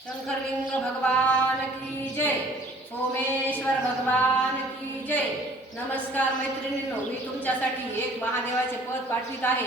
शंकरलिंग भगवान की जय सोमेश्वर भगवान की जय. नमस्कार मैत्रिणींनो मी तुमच्यासाठी एक महादेवाचे पद पाठवित आहे.